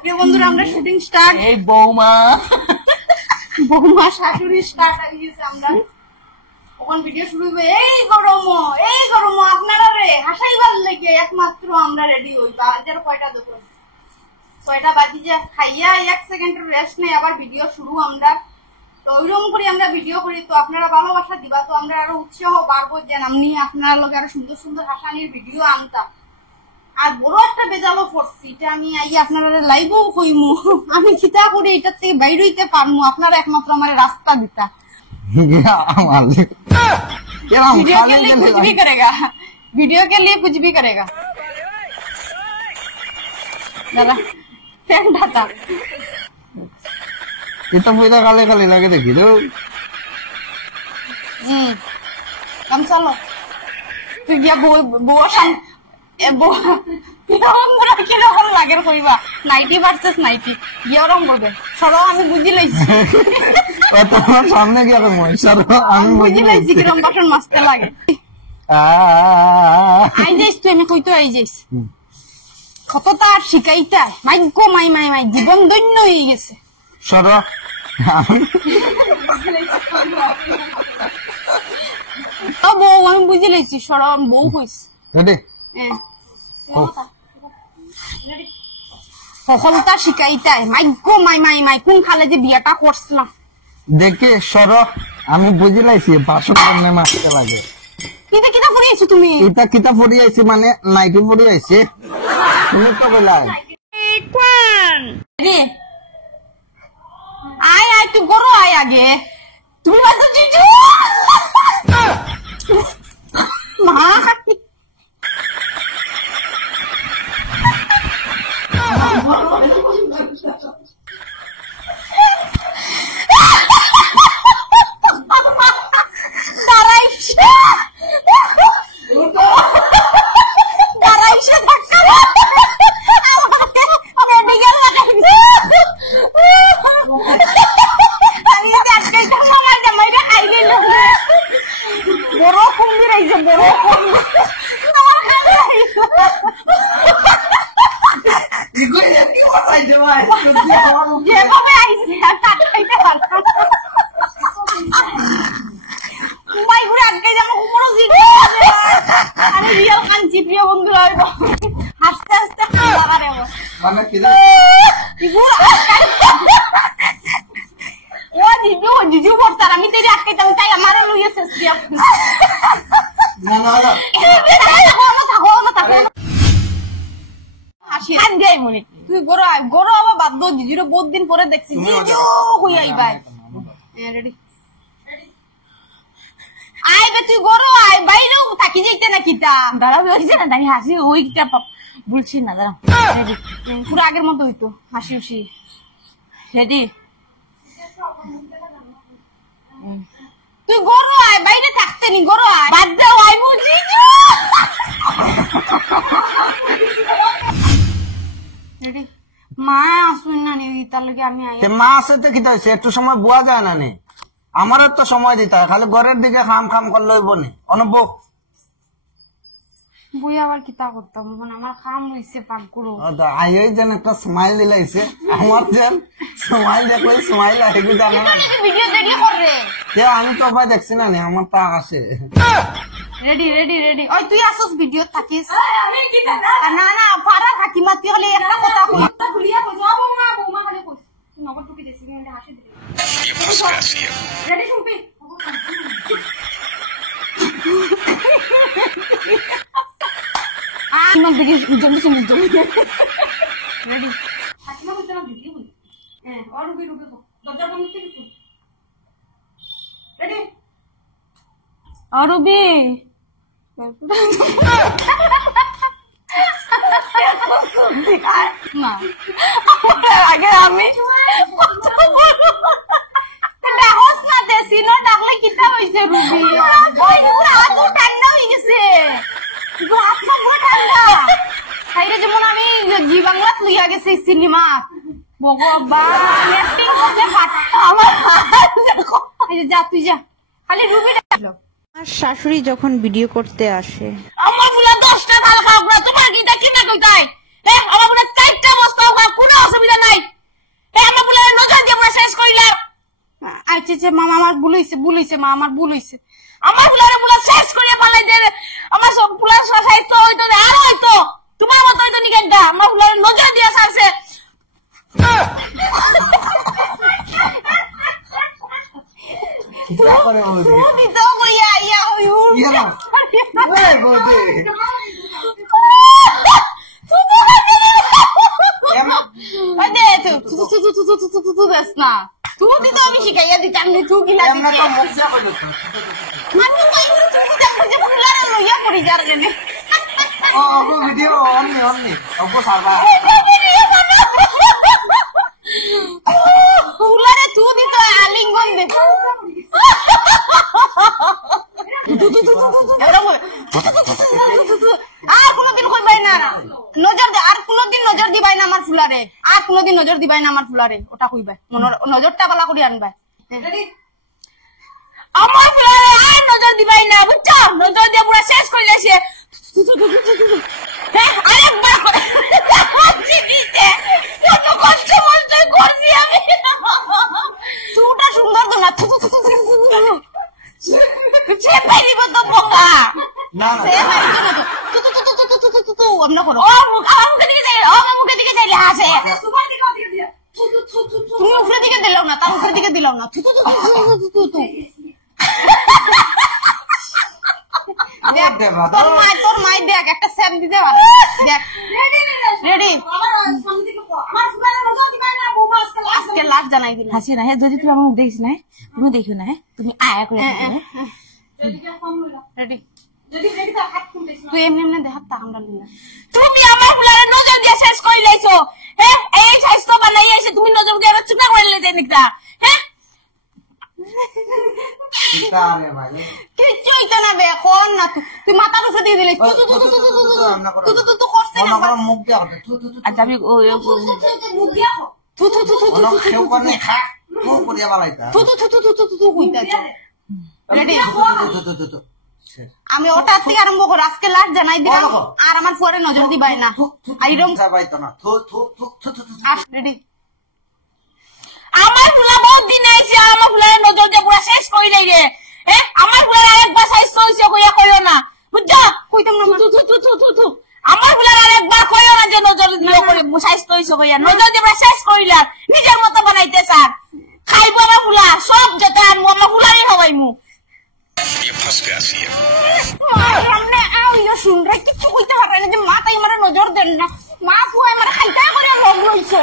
প্রিয় বন্ধুরা আমরা শুটিং স্টার্ট। এই বৌমা শাশুড়ি স্টার্ট হয়ে গেছে। আমরা ওখান ভিডিও শুরু হবে। এই গরম আপনারা রে হাসাইবার লেগে একমাত্র আমরা রেডি হই। বাজার কয়টা দেখুন 6টা বাজি যে খাইয়া 1 সেকেন্ডের রেস্ট নেই আবার ভিডিও শুরু। আমরা তো ওইরকম করে আমরা ভিডিও করি। তো আপনারা ভালোবাসা দিবা তো আমরা আরো উৎসাহ বাড়বো যে আমি আপনার লগে আরো সুন্দর সুন্দর হাসানির ভিডিও আনতাম। আর বড় একটা বেজালো পড়ছি এটা আমি আপনারা লাইভও কইমু। আমি চিন্তা করি এটার থেকে বাইরে হইতে পারবো। আপনারা একমাত্র আমার রাস্তা দিতা। वीडियो के लिए कुछ भी करेगा दादा फैन डाटा इतना पूरा काले काले लगे देखी तो हम चलो তুই গিয়া বউ কিরকম লাগে কইবা 90 ভার্সেস 90 গিয়া ওরকম করবে। সরো আমি বুঝি লাইছি তোমার সামনে গিয়ে আমি বুঝি লাইছি কিরকম বাসন মাছতে লাগে। আই যাইস তুই আমি কইতো আই যাইস কতটা শিখাইতা মাই গো মাই জীবন দৈন্য হয়ে গেছে। সরো বউ আমি বুঝি লাইছি সরো বউ হইস রেডি সফলতা শিখাইতাই মাই গো মাই কোন খালে যে বিয়াটা করছিলাম দেখে সর আমি বুঝি লাইছি বাসন কেমনে মাছতে লাগে। কিতা পড়ে আইছো তুমি? এটা কিতা পড়ে আইছি মানে নাইটি পড়ে আইছি। তুমি তো কইলাই আয় তুই গরো আয় আগে তুমি বলছো জিজু মা আস্তে আস্তে জিজু বলতার আমি তেরি আটকাইতাম তাই আমারও লইয়াছে তুই গরো আবার বাধ্য জিজুর বহুত দিন পরে দেখছি জিজু হইয়াই ভাই রেডি আইবে তুই গরো আয় বাইরেও থাকি যাইতে না কিতা দাঁড়াবে হইছে না দাঁড়িয়ে হাসি ওইটা বলছি না দাঁড়া রেডি পুরো আগের মতো হইতো হাসি হুসি রেডি তুই গরো আয় বাইরে থাকতে নি গরো আয় বাদ দাও আই বলছি রেডি মা আসুন না নি তার লগে আমি আই মা আছে তো কিতা হইছে একটু সময় বুয়া যায় না নে আমার তো সময় দিতে হয় খালি ঘরের দিকে খাম করলে হইব নি অনুভব বই আবার কিতা করতাম আমার খাম হইছে পাক করো আই যেন একটা স্মাইল দিলাইছে আমার যেন স্মাইল দেখলে স্মাইল আসবে জানা না ভিডিও দেখলে করবে আমি তো ভাই দেখছি না আমার তা আসে রেডি ওই তুই আসস ভিডিও থাকিস আমি কি না পারা থাকি মাতি হলে একটা কথা কই খুলিয়া কই বৌমা খালি কইস তুই নগদ টুকি দিছিস আমি হাসি দিলি রেডি শুনবি Não peguei o jogo de jogo. Ready? Aqui não funciona vídeo. Olha o vídeo. Doutor, vamos ter isso. Ready? Olha o vídeo. আগে আমি ডাকস না দেছি না ডাকলে কিতা হইছে রুবি ওই পুরো আগুন ঠান্ডা হয়ে গেছে যেমন আমি জি বাংলা লইয়া গেছি সিনেমা ভগবান আমার যা তুই যা খালি রুবি ডাকলো। আমার শাশুড়ি যখন ভিডিও করতে আসে আমার বলে 10 টাকা খাওয়া তোমার কিটা কিটা কইতাই আমার বলে 4টা বস্তা কোনো অসুবিধা হইছে মা, আমার ভুল হইছে। আমার ফুলারে পুরা শেষ করে পালাই দে, আমার সব ফুলার সাইতো হইতো না, আর হইতো তোমার মতো হইতো নিকেনটা, আমার ফুলারে নজর দিয়া ছাড়ছে। কিতা করে বৌদি? তুমি তো কইয়া ইয়া হইউ ইয়া না। এই বৌদি। আমি শিখাইয়া দিতাম তুই কিনা এমনে তো মজা হলো তো। লইয়া পড়ি যার কেন ও ওগো ভিডিও অনলি অনলি ওগো সাবা। তুই দিত আলিঙ্গন দে আর কোনদিন কইবাই না নজর দে, আর কোনদিন নজর দিবাই না আমার ফুলারে, আর কোনদিন নজর দিবাই না আমার ফুলারে, ওটা কইবাই নজরটা বালা করে আনবাই। আমার ফুলারে আর নজর দিবাই না, বুঝছো? নজর দিয়ে পুরো শেষ করে দিয়েছে। আরেকবার করে দিতে কত কষ্ট মষ্ট করছি আমি। তুটা সুন্দর তো না, সে পারিব তো বোকা, না না সে পারিব না তো আমরা করো। ও আমার মুখে দিকে চাইলে, ও আমার মুখে দিকে চাইলে হাসে। তুমি উপরে দিকে দিলাও না, তার উপরে দিকে দিলাও না। আমার দেবা তোর মায়ের দেখ একটা স্যাম দিতে পারে, দেখ রেডি। আজকে লাভ জানাই দিল হাসি না, হ্যাঁ যদি তুমি আমার মুখ দেখিস না, তুমি দেখিও না, তুমি আয়া করে রেডি। তুই এমনি এমনি দেখাত তা আমরা লইলা, তুমি আমার ফুলারে নজর দিয়ে শেষ করে লাইছো। হ্যাঁ এই স্বাস্থ্য বানাই এসে তুমি নজর দিয়ে আবার চুনা করে লাইতে নিকটা। হ্যাঁ কিতা রে ভাই। কিচ্ছু হইতো না বে, কোন না তুই মাথার উপরে দিয়ে দিলিস। তুই করছে না, মুখ দিয়া হবে। আচ্ছা আমি মুখ দিয়া ওনো খেউ করনে খা তো করিয়া বালাইতা। রেডি। তো আমি ওটার থেকে আরম্ভ করে আজকে লাভ জানাই দিলাম, আর আমার পরে নজর দিবাই না। আইরম পাইতো না। রেডি। আমার ফুলা বহুত দিন আইছে, আর আমার ফুলার নজর দিয়ে পুরো শেষ করে নাই রে। আমার ফুলার আরেকবার স্বাস্থ্য হইছে কইয়া কইও না, বুঝছো? কইতাম না আমার ফুলার আরেকবার কইও না যে নজর দিয়ে করে স্বাস্থ্য হইছে কইয়া, নজর দিয়ে পুরো শেষ কইলা, নিজের মতো বানাইতে চান। খাইবো আমার ফুলা সব যেতে আনবো, আমার ফুলারই হবাইমু। সামনে আও ইয়া শুনরা কিছু কইতে পারবে না যে মা তাই আমার নজর দেন না, মা ফুয়া আমার খাইতা করে লোক লইছো।